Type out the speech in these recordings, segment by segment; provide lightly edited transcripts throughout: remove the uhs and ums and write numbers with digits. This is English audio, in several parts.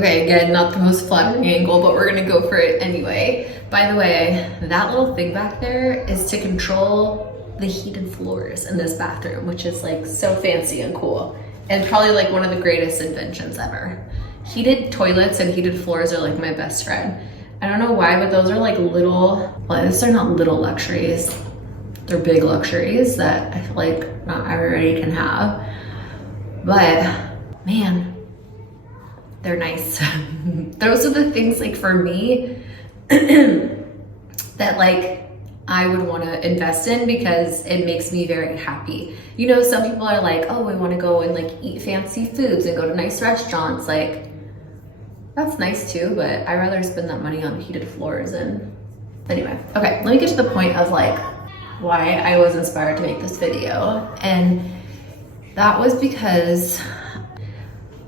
Okay, again, not the most flattering angle, but we're gonna go for it anyway. By the way, that little thing back there is to control the heated floors in this bathroom, which is like so fancy and cool. And probably like one of the greatest inventions ever. Heated toilets and heated floors are like my best friend. I don't know why, but those are like little, well, those are not little luxuries. They're big luxuries that I feel like not everybody can have. But man, they're nice. Those are the things like for me that like I would want to invest in because it makes me very happy. You know, some people are like, oh, we want to go and like eat fancy foods and go to nice restaurants. Like, that's nice too, but I'd rather spend that money on heated floors. And anyway, okay, let me get to the point of like why I was inspired to make this video. And that was because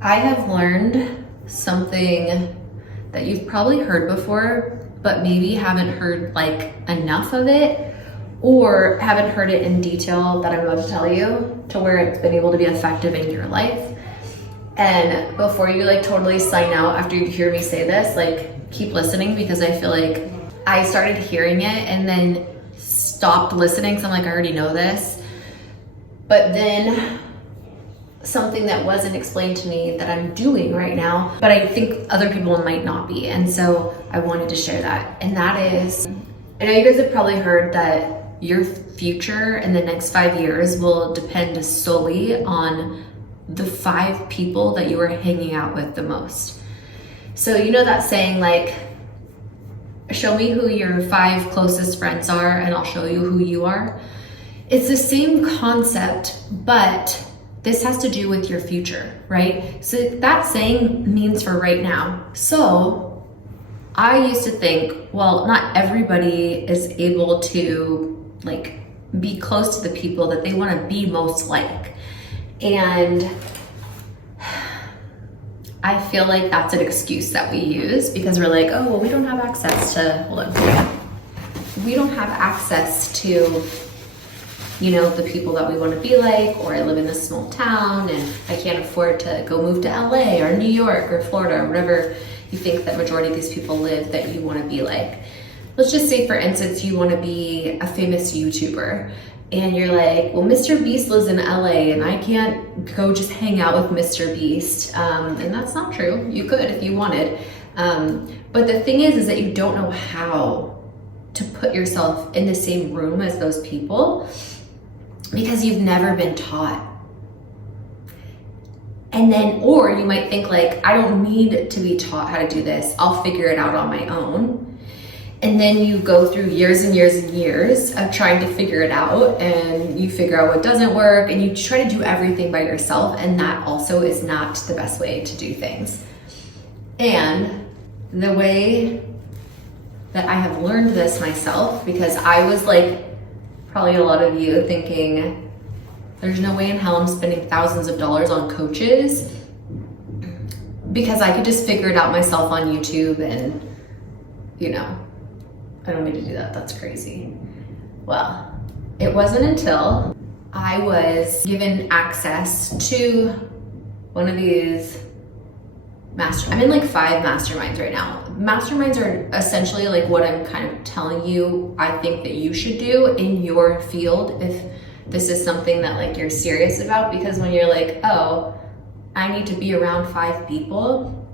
I have learned something that you've probably heard before, but maybe haven't heard like enough of it, or haven't heard it in detail that I'm about to tell you to where it's been able to be effective in your life. And before you like totally sign out after you hear me say this, like keep listening, because I feel like I started hearing it and then stopped listening. So I'm like, I already know this. But then something that wasn't explained to me that I'm doing right now, but I think other people might not be. And so I wanted to share that. And that is, I know you guys have probably heard that your future in the next 5 years will depend solely on the 5 people that you are hanging out with the most. So you know that saying like, show me who your 5 closest friends are and I'll show you who you are. It's the same concept, but this has to do with your future, right? So that saying means for right now. So I used to think, well, not everybody is able to like be close to the people that they want to be most like. And I feel like that's an excuse that we use because we're like, oh, well, we don't have access to, hold on. We don't have access to, you know, the people that we want to be like, or I live in this small town and I can't afford to go move to LA or New York or Florida or wherever you think that majority of these people live that you want to be like. Let's just say, for instance, you want to be a famous YouTuber and you're like, well, Mr. Beast lives in LA and I can't go just hang out with Mr. Beast. And that's not true. You could if you wanted. But the thing is that you don't know how to put yourself in the same room as those people because you've never been taught. And then, or you might think like, I don't need to be taught how to do this. I'll figure it out on my own. And then you go through years and years and years of trying to figure it out, and you figure out what doesn't work, and you try to do everything by yourself, and that also is not the best way to do things. And the way that I have learned this myself, because I was like probably a lot of you thinking, there's no way in hell I'm spending thousands of dollars on coaches because I could just figure it out myself on YouTube and, you know, I don't mean to do that, that's crazy. Well, it wasn't until I was given access to one of these I'm in like 5 masterminds right now. Masterminds are essentially like what I'm kind of telling you I think that you should do in your field if this is something that like you're serious about, because when you're like, oh, I need to be around 5 people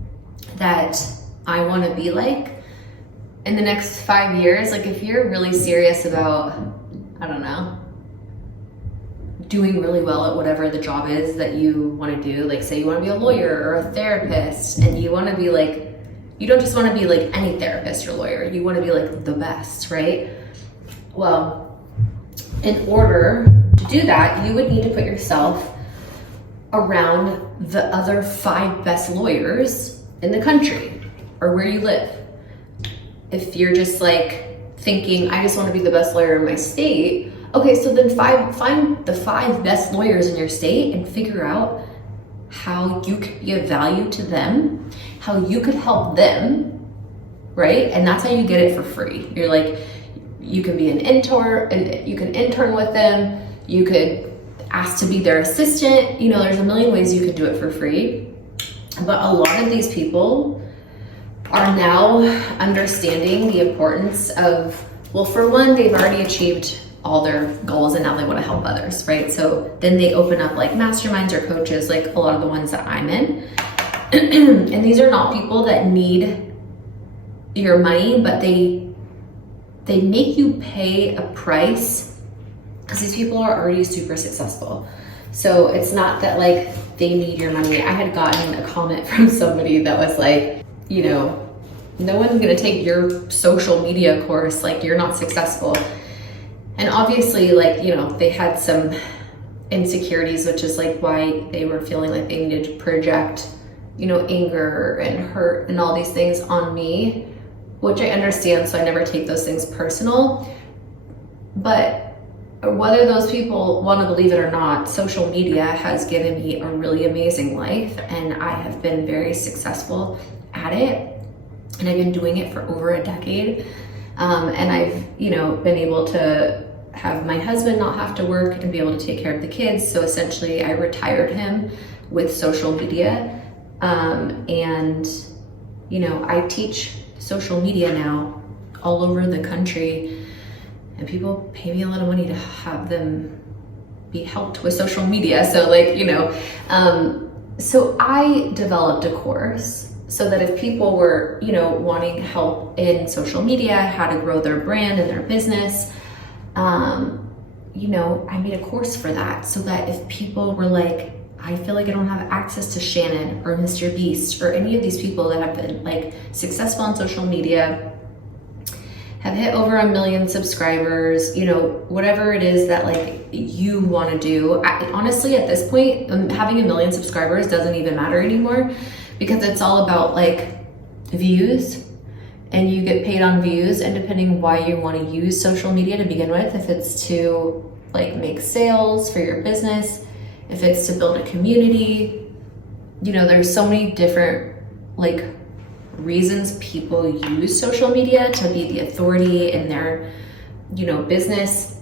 that I want to be like in the next 5 years, like if you're really serious about, I don't know, doing really well at whatever the job is that you want to do, like say you want to be a lawyer or a therapist, and you want to be like, you don't just want to be like any therapist or lawyer, you want to be like the best, right? Well, in order to do that, you would need to put yourself around the other 5 best lawyers in the country or where you live. If you're just like thinking, I just want to be the best lawyer in my state, okay, so then find the 5 best lawyers in your state and figure out how you could be of value to them, how you could help them, right? And that's how you get it for free. You're like, you can be an intern, and you can intern with them, you could ask to be their assistant, you know, there's a million ways you could do it for free. But a lot of these people are now understanding the importance of, well, for one, they've already achieved all their goals and now they want to help others, right? So then they open up like masterminds or coaches, like a lot of the ones that I'm in. And these are not people that need your money, but they make you pay a price because these people are already super successful. So it's not that like they need your money. I had gotten a comment from somebody that was like, you know, no one's gonna take your social media course, like you're not successful. And obviously, like, you know, they had some insecurities, which is like why they were feeling like they needed to project, you know, anger and hurt and all these things on me, which I understand, so I never take those things personal. But whether those people want to believe it or not, social media has given me a really amazing life, and I have been very successful at it. And I've been doing it for over a decade. And I've, you know, been able to have my husband not have to work and be able to take care of the kids. So essentially I retired him with social media. And, you know, I teach social media now all over the country, and people pay me a lot of money to have them be helped with social media. So like, you know, so I developed a course so that if people were, you know, wanting help in social media, how to grow their brand and their business, you know, I made a course for that so that if people were like, I feel like I don't have access to Shannon or Mr. Beast or any of these people that have been like successful on social media, have hit over 1 million subscribers, you know, whatever it is that like you want to do. Honestly, at this point, having 1 million subscribers doesn't even matter anymore, because it's all about like views, and you get paid on views. And depending why you want to use social media to begin with, if it's to like make sales for your business, if it's to build a community, you know, there's so many different like reasons people use social media to be the authority in their, you know, business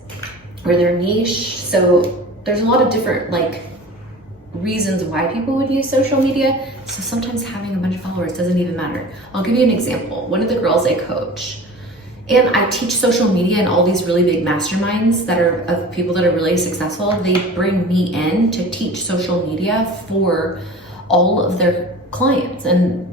or their niche. So there's a lot of different like reasons why people would use social media. So sometimes having a bunch of followers doesn't even matter. I'll give you an example. One of the girls I coach, and I teach social media in all these really big masterminds that are of people that are really successful. They bring me in to teach social media for all of their clients and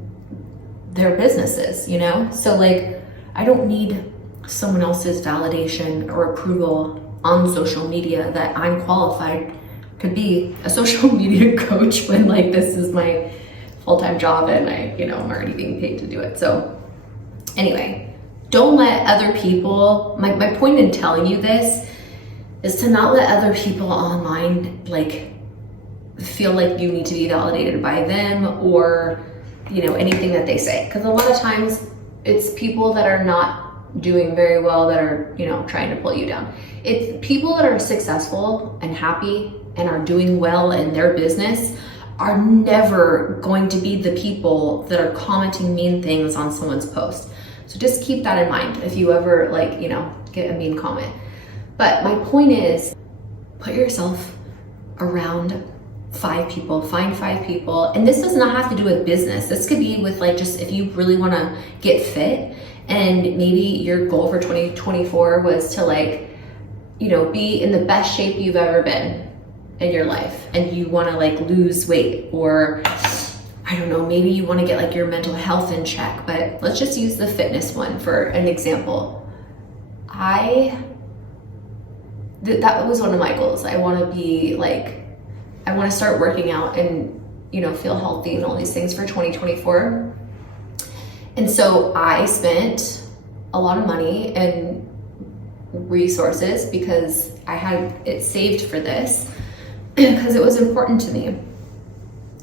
their businesses, you know? So like, I don't need someone else's validation or approval on social media that I'm qualified to be a social media coach when like this is my full-time job and I, you know, I'm already being paid to do it. So anyway, don't let other people, my point in telling you this is to not let other people online like feel like you need to be validated by them or, you know, anything that they say. Because a lot of times it's people that are not doing very well that are, you know, trying to pull you down. It's people that are successful and happy and are doing well in their business are never going to be the people that are commenting mean things on someone's post. So just keep that in mind if you ever like, you know, get a mean comment. But my point is, put yourself around 5 people, find 5 people. And this does not have to do with business. This could be with like, just if you really want to get fit and maybe your goal for 2024 was to like, you know, be in the best shape you've ever been in your life, and you want to like lose weight, or I don't know, maybe you want to get like your mental health in check. But let's just use the fitness one for an example. That was one of my goals. I want to be like, I want to start working out and, you know, feel healthy and all these things for 2024. And so I spent a lot of money and resources because I had it saved for this because it was important to me.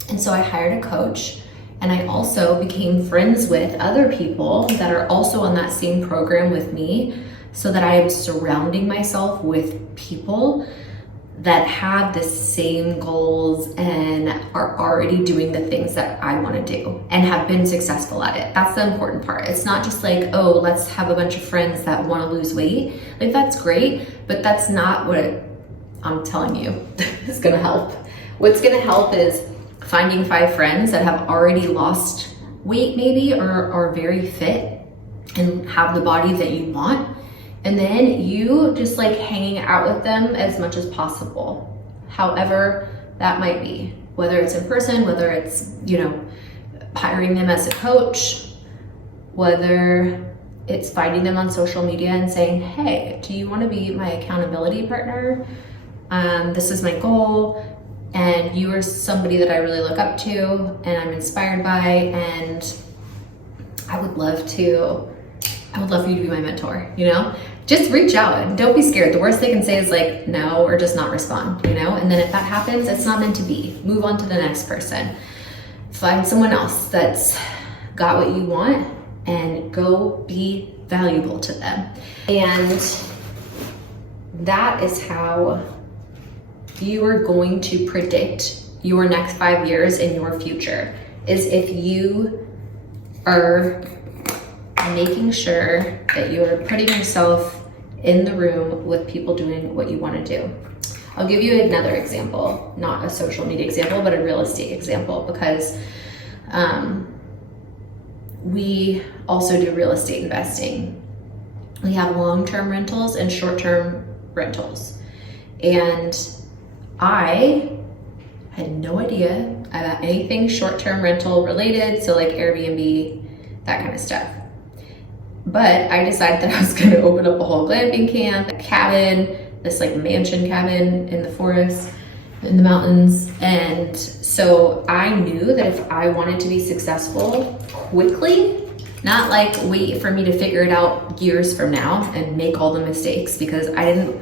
And so I hired a coach, and I also became friends with other people that are also on that same program with me, so that I am surrounding myself with people that have the same goals and are already doing the things that I want to do and have been successful at it. That's the important part. It's not just like, oh, let's have a bunch of friends that want to lose weight. Like, that's great, but that's not what I'm telling you is going to help. What's going to help is finding 5 friends that have already lost weight maybe, or are very fit and have the body that you want. And then you just like hanging out with them as much as possible, however that might be, whether it's in person, whether it's, you know, hiring them as a coach, whether it's finding them on social media and saying, hey, do you want to be my accountability partner? This is my goal, and you are somebody that I really look up to and I'm inspired by, and I would love for you to be my mentor, you know? Just reach out and don't be scared. The worst they can say is like no, or just not respond, you know? And then if that happens, it's not meant to be. Move on to the next person. Find someone else that's got what you want and go be valuable to them. And that is how you are going to predict your next 5 years in your future, is if you are making sure that you are putting yourself in the room with people doing what you want to do. I'll give you another example, not a social media example, but a real estate example, because we also do real estate investing. We have long-term rentals and short-term rentals. And I had no idea about anything short-term rental related, so like Airbnb, that kind of stuff. But I decided that I was going to open up a whole glamping camp, a cabin, this like mansion cabin in the forest, in the mountains. And so I knew that if I wanted to be successful quickly, not like wait for me to figure it out years from now and make all the mistakes, because I didn't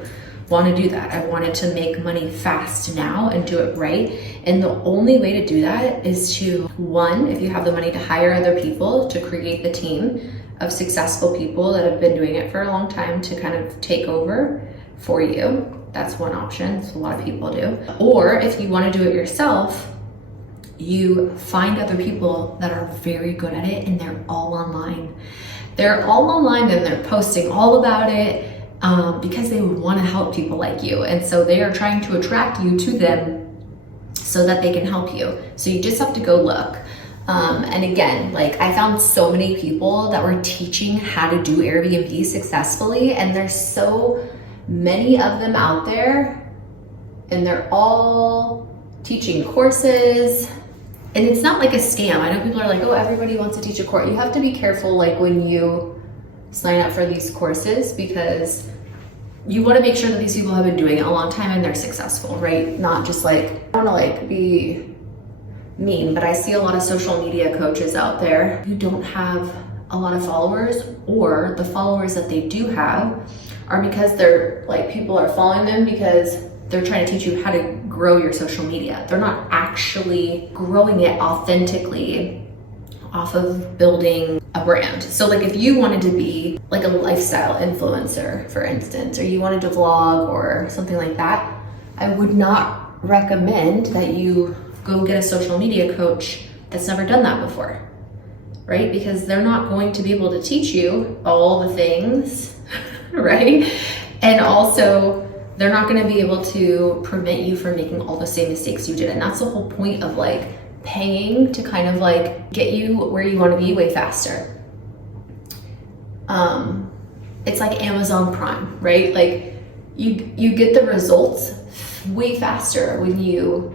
want to do that. I wanted to make money fast now and do it right. And the only way to do that is to, one, if you have the money, to hire other people to create the team of successful people that have been doing it for a long time to kind of take over for you. That's one option. That's what a lot of people do. Or if you want to do it yourself, you find other people that are very good at it, and they're all online. They're all online and they're posting all about it because they want to help people like you. And so they are trying to attract you to them so that they can help you. So you just have to go look. And again, like I found so many people that were teaching how to do Airbnb successfully, and there's so many of them out there, and they're all teaching courses. And it's not like a scam. I know people are like, oh, everybody wants to teach a course. You have to be careful like when you sign up for these courses, because you want to make sure that these people have been doing it a long time and they're successful, right? Not just like, I want to like be mean, but I see a lot of social media coaches out there who don't have a lot of followers, or the followers that they do have are because they're like, people are following them because they're trying to teach you how to grow your social media. They're not actually growing it authentically off of building a brand. So like if you wanted to be like a lifestyle influencer, for instance, or you wanted to vlog or something like that, I would not recommend that you go get a social media coach that's never done that before, right? Because they're not going to be able to teach you all the things, right? And also they're not going to be able to prevent you from making all the same mistakes you did. And that's the whole point of like paying to kind of like get you where you want to be way faster. It's like Amazon Prime, right? Like you get the results way faster when you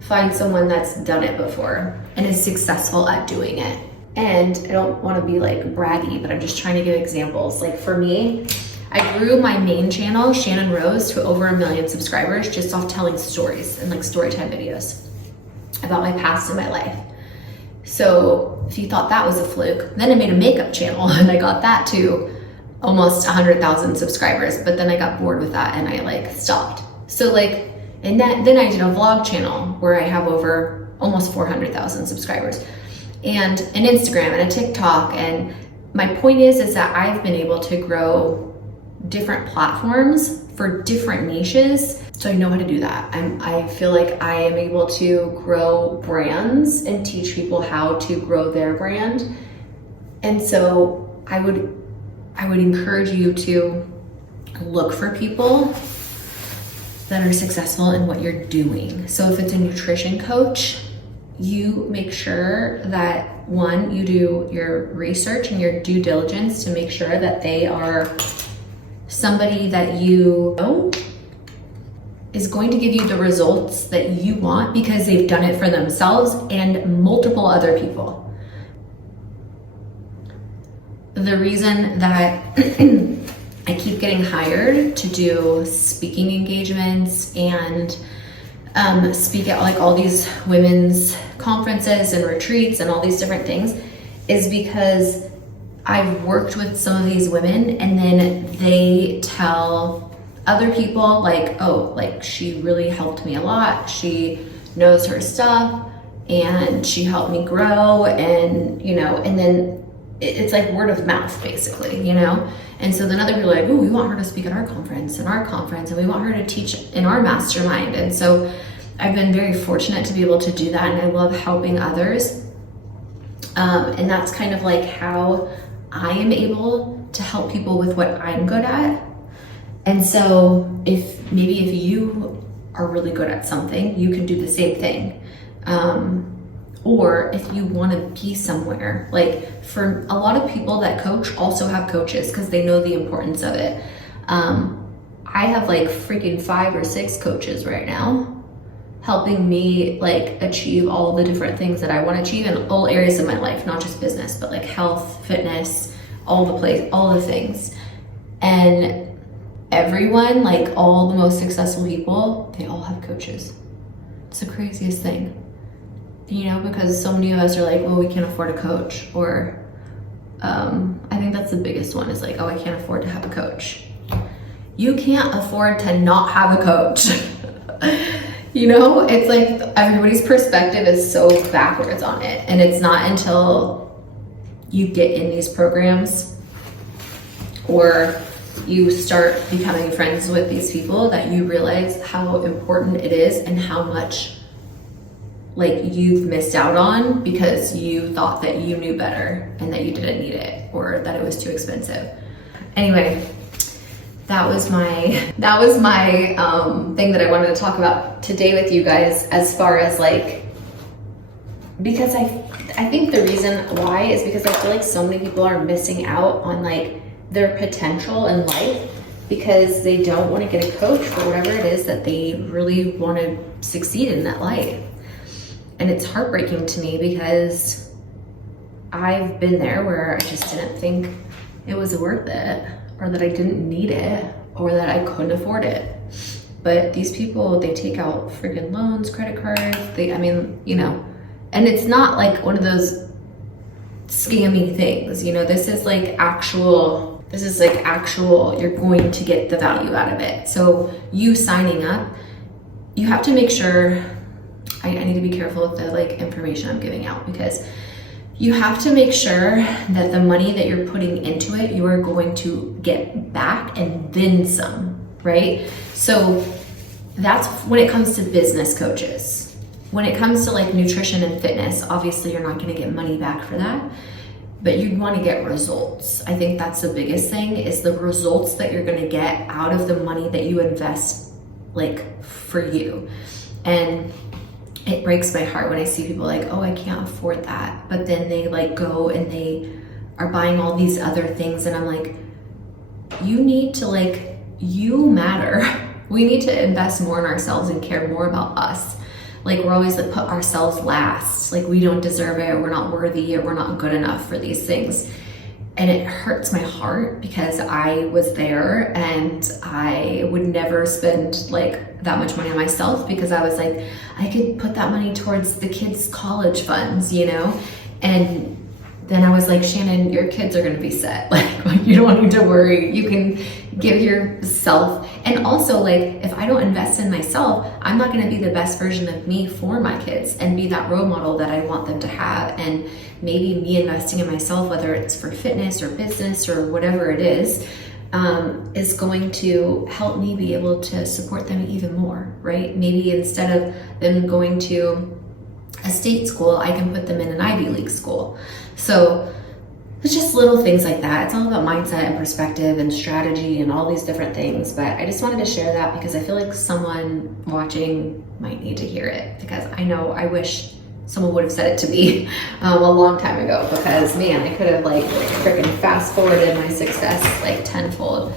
find someone that's done it before and is successful at doing it. And I don't want to be like braggy, but I'm just trying to give examples. Like for me, I grew my main channel, Shannon Rose, to over 1 million subscribers just off telling stories and like story time videos about my past and my life. So if you thought that was a fluke, then I made a makeup channel and I got that to almost 100,000 subscribers, but then I got bored with that and I like stopped. So like, and then I did a vlog channel where I have over almost 400,000 subscribers, and an Instagram and a TikTok. And my point is that I've been able to grow different platforms for different niches. So I know how to do that. I feel like I am able to grow brands and teach people how to grow their brand. And so I would encourage you to look for people that are successful in what you're doing. So if it's a nutrition coach, you make sure that one, you do your research and your due diligence to make sure that they are somebody that you know is going to give you the results that you want because they've done it for themselves and multiple other people. The reason that I keep getting hired to do speaking engagements and speak at like all these women's conferences and retreats and all these different things is because I've worked with some of these women and then they tell other people like, oh, like she really helped me a lot. She knows her stuff and she helped me grow, and you know, and then it's like word of mouth basically, you know? And so then other people are like, oh, we want her to speak at our conference and we want her to teach in our mastermind. And so I've been very fortunate to be able to do that, and I love helping others. And that's kind of like how I am able to help people with what I'm good at. And so if you are really good at something, you can do the same thing. Or if you want to be somewhere, like for a lot of people that coach also have coaches because they know the importance of it. I have like freaking 5 or 6 coaches right now helping me like achieve all the different things that I want to achieve in all areas of my life, not just business, but like health, fitness, all the things. And everyone, like all the most successful people, they all have coaches. It's the craziest thing, you know, because so many of us are like, well, we can't afford a coach, or I think that's the biggest one is like, oh, I can't afford to have a coach. You can't afford to not have a coach. You know, it's like everybody's perspective is so backwards on it, and it's not until you get in these programs or you start becoming friends with these people that you realize how important it is and how much like you've missed out on because you thought that you knew better and that you didn't need it or that it was too expensive. Anyway, that was my thing that I wanted to talk about today with you guys, as far as like, because I think the reason why is because I feel like so many people are missing out on like their potential in life because they don't want to get a coach for whatever it is that they really want to succeed in that life. And it's heartbreaking to me because I've been there where I just didn't think it was worth it, or that I didn't need it, or that I couldn't afford it. But these people, they take out freaking loans, credit cards, you know, and it's not like one of those scammy things, you know, this is like actual, you're going to get the value out of it. So you signing up, you have to make sure, I need to be careful with the like information I'm giving out, because you have to make sure that the money that you're putting into it, you are going to get back and then some, right? So that's when it comes to business coaches. When it comes to like nutrition and fitness, obviously you're not gonna get money back for that, but you wanna get results. I think that's the biggest thing, is the results that you're gonna get out of the money that you invest like for you. And it breaks my heart when I see people like, oh, I can't afford that. But then they like go and they are buying all these other things. And I'm like, you need to like, you matter. We need to invest more in ourselves and care more about us. Like we're always like put ourselves last. Like we don't deserve it, or we're not worthy, or we're not good enough for these things. And it hurts my heart because I was there and I would never spend like that much money on myself, because I was like, I could put that money towards the kids' college funds, you know? And then I was like, Shannon, your kids are gonna be set. Like you don't need to worry. You can give yourself, and also like, if I don't invest in myself, I'm not gonna be the best version of me for my kids and be that role model that I want them to have. And maybe me investing in myself, whether it's for fitness or business or whatever it is going to help me be able to support them even more, right? Maybe instead of them going to a state school, I can put them in an Ivy League school. So it's just little things like that. It's all about mindset and perspective and strategy and all these different things. But I just wanted to share that because I feel like someone watching might need to hear it, because I wish someone would have said it to me a long time ago, because man, I could have like freaking fast forwarded my success like tenfold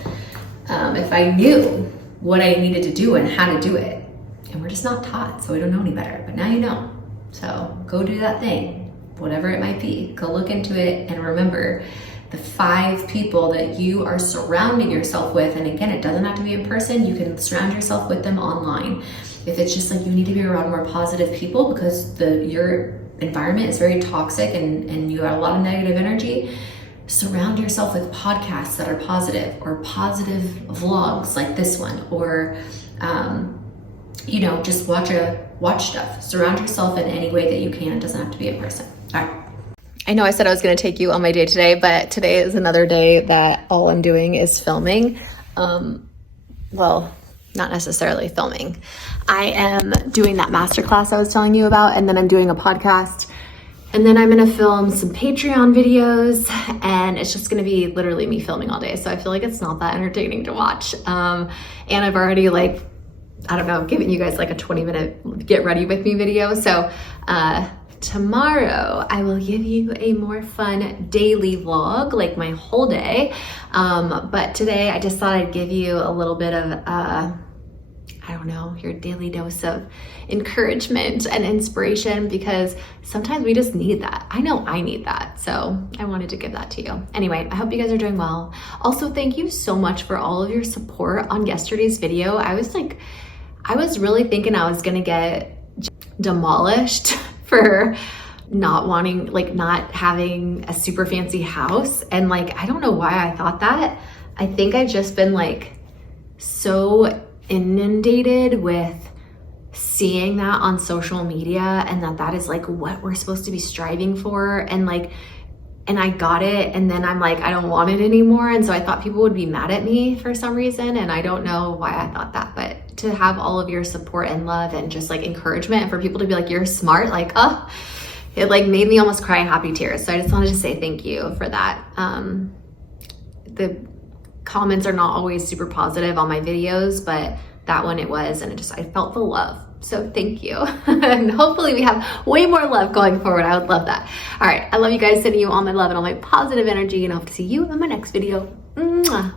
if I knew what I needed to do and how to do it. And we're just not taught, so we don't know any better. But now you know. So go do that thing, whatever it might be. Go look into it and remember the 5 people that you are surrounding yourself with. And again, it doesn't have to be in person. You can surround yourself with them online. If it's just like you need to be around more positive people because your environment is very toxic and you have a lot of negative energy, surround yourself with podcasts that are positive, or positive vlogs like this one, or just watch stuff. Surround yourself in any way that you can. It doesn't have to be in person. All right. I know I said I was going to take you on my day today, but today is another day that all I'm doing is filming. Well, not necessarily filming. I am doing that masterclass I was telling you about, and then I'm doing a podcast, and then I'm going to film some Patreon videos, and it's just going to be literally me filming all day. So I feel like it's not that entertaining to watch. And I've already given you guys like a 20-minute get ready with me video. So, tomorrow I will give you a more fun daily vlog, like my whole day. But today I just thought I'd give you a little bit of, your daily dose of encouragement and inspiration, because sometimes we just need that. I know I need that. So I wanted to give that to you. Anyway, I hope you guys are doing well. Also, thank you so much for all of your support on yesterday's video. I was really thinking I was gonna get demolished for not having a super fancy house. And I don't know why I thought that. I think I've just been so inundated with seeing that on social media, and that is what we're supposed to be striving for. And I got it, and then I'm I don't want it anymore. And so I thought people would be mad at me for some reason. And I don't know why I thought that, but to have all of your support and love and just encouragement, and for people to be you're smart, it made me almost cry happy tears. So I just wanted to say thank you for that. The comments are not always super positive on my videos, but that one it was, and I felt the love. So thank you. And hopefully we have way more love going forward. I would love that. All right. I love you guys, sending you all my love and all my positive energy, and I hope to see you in my next video. Mwah.